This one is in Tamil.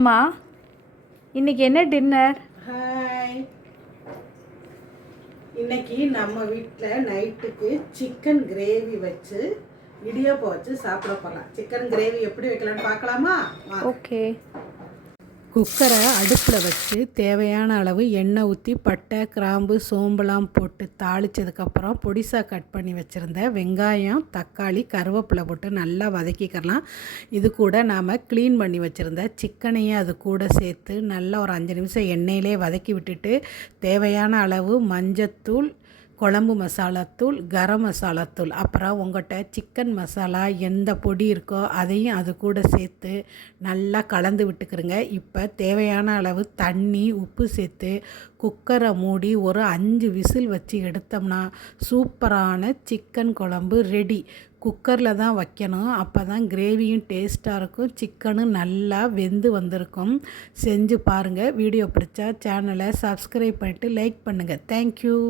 அம்மா, இன்னைக்கு என்ன டின்னர்? ஹாய், இன்னைக்கு நம்ம வீட்டில் நைட்டுக்கு சிக்கன் கிரேவி வச்சு இடியாப்பம் வச்சு சாப்பிட போகலாம். சிக்கன் கிரேவி எப்படி வைக்கலான்னு பார்க்கலாமா? ஓகே. குக்கரை அடுப்பில் வச்சு தேவையான அளவு எண்ணெய் ஊற்றி பட்டை, கிராம்பு, சோம்பெல்லாம் போட்டு தாளித்ததுக்கப்புறம் பொடிசாக கட் பண்ணி வச்சுருந்த வெங்காயம், தக்காளி, கருவேப்பிலை போட்டு நல்லா வதக்கிக்கலாம். இது கூட நாம் க்ளீன் பண்ணி வச்சுருந்த சிக்கனையும் அது கூட சேர்த்து நல்லா ஒரு 5 நிமிஷம் எண்ணெயிலே வதக்கி விட்டுட்டு தேவையான அளவு மஞ்சத்தூள், குழம்பு மசாலாத்தூள், கரம் மசாலாத்தூள், அப்புறம் உங்கள்கிட்ட சிக்கன் மசாலா எந்த பொடி இருக்கோ அதையும் அது கூட சேர்த்து நல்லா கலந்து விட்டுக்கிறங்க. இப்போ தேவையான அளவு தண்ணி, உப்பு சேர்த்து குக்கரை மூடி ஒரு 5 விசில் வச்சு எடுத்தோம்னா சூப்பரான சிக்கன் குழம்பு ரெடி. குக்கரில் தான் வைக்கணும், அப்போ தான் கிரேவியும் டேஸ்ட்டாக இருக்கும், சிக்கனும் நல்லா வெந்து வந்திருக்கும். செஞ்சு பாருங்கள். வீடியோ பிடிச்சா சேனலை சப்ஸ்கிரைப் பண்ணிவிட்டு லைக் பண்ணுங்கள். தேங்க்யூ.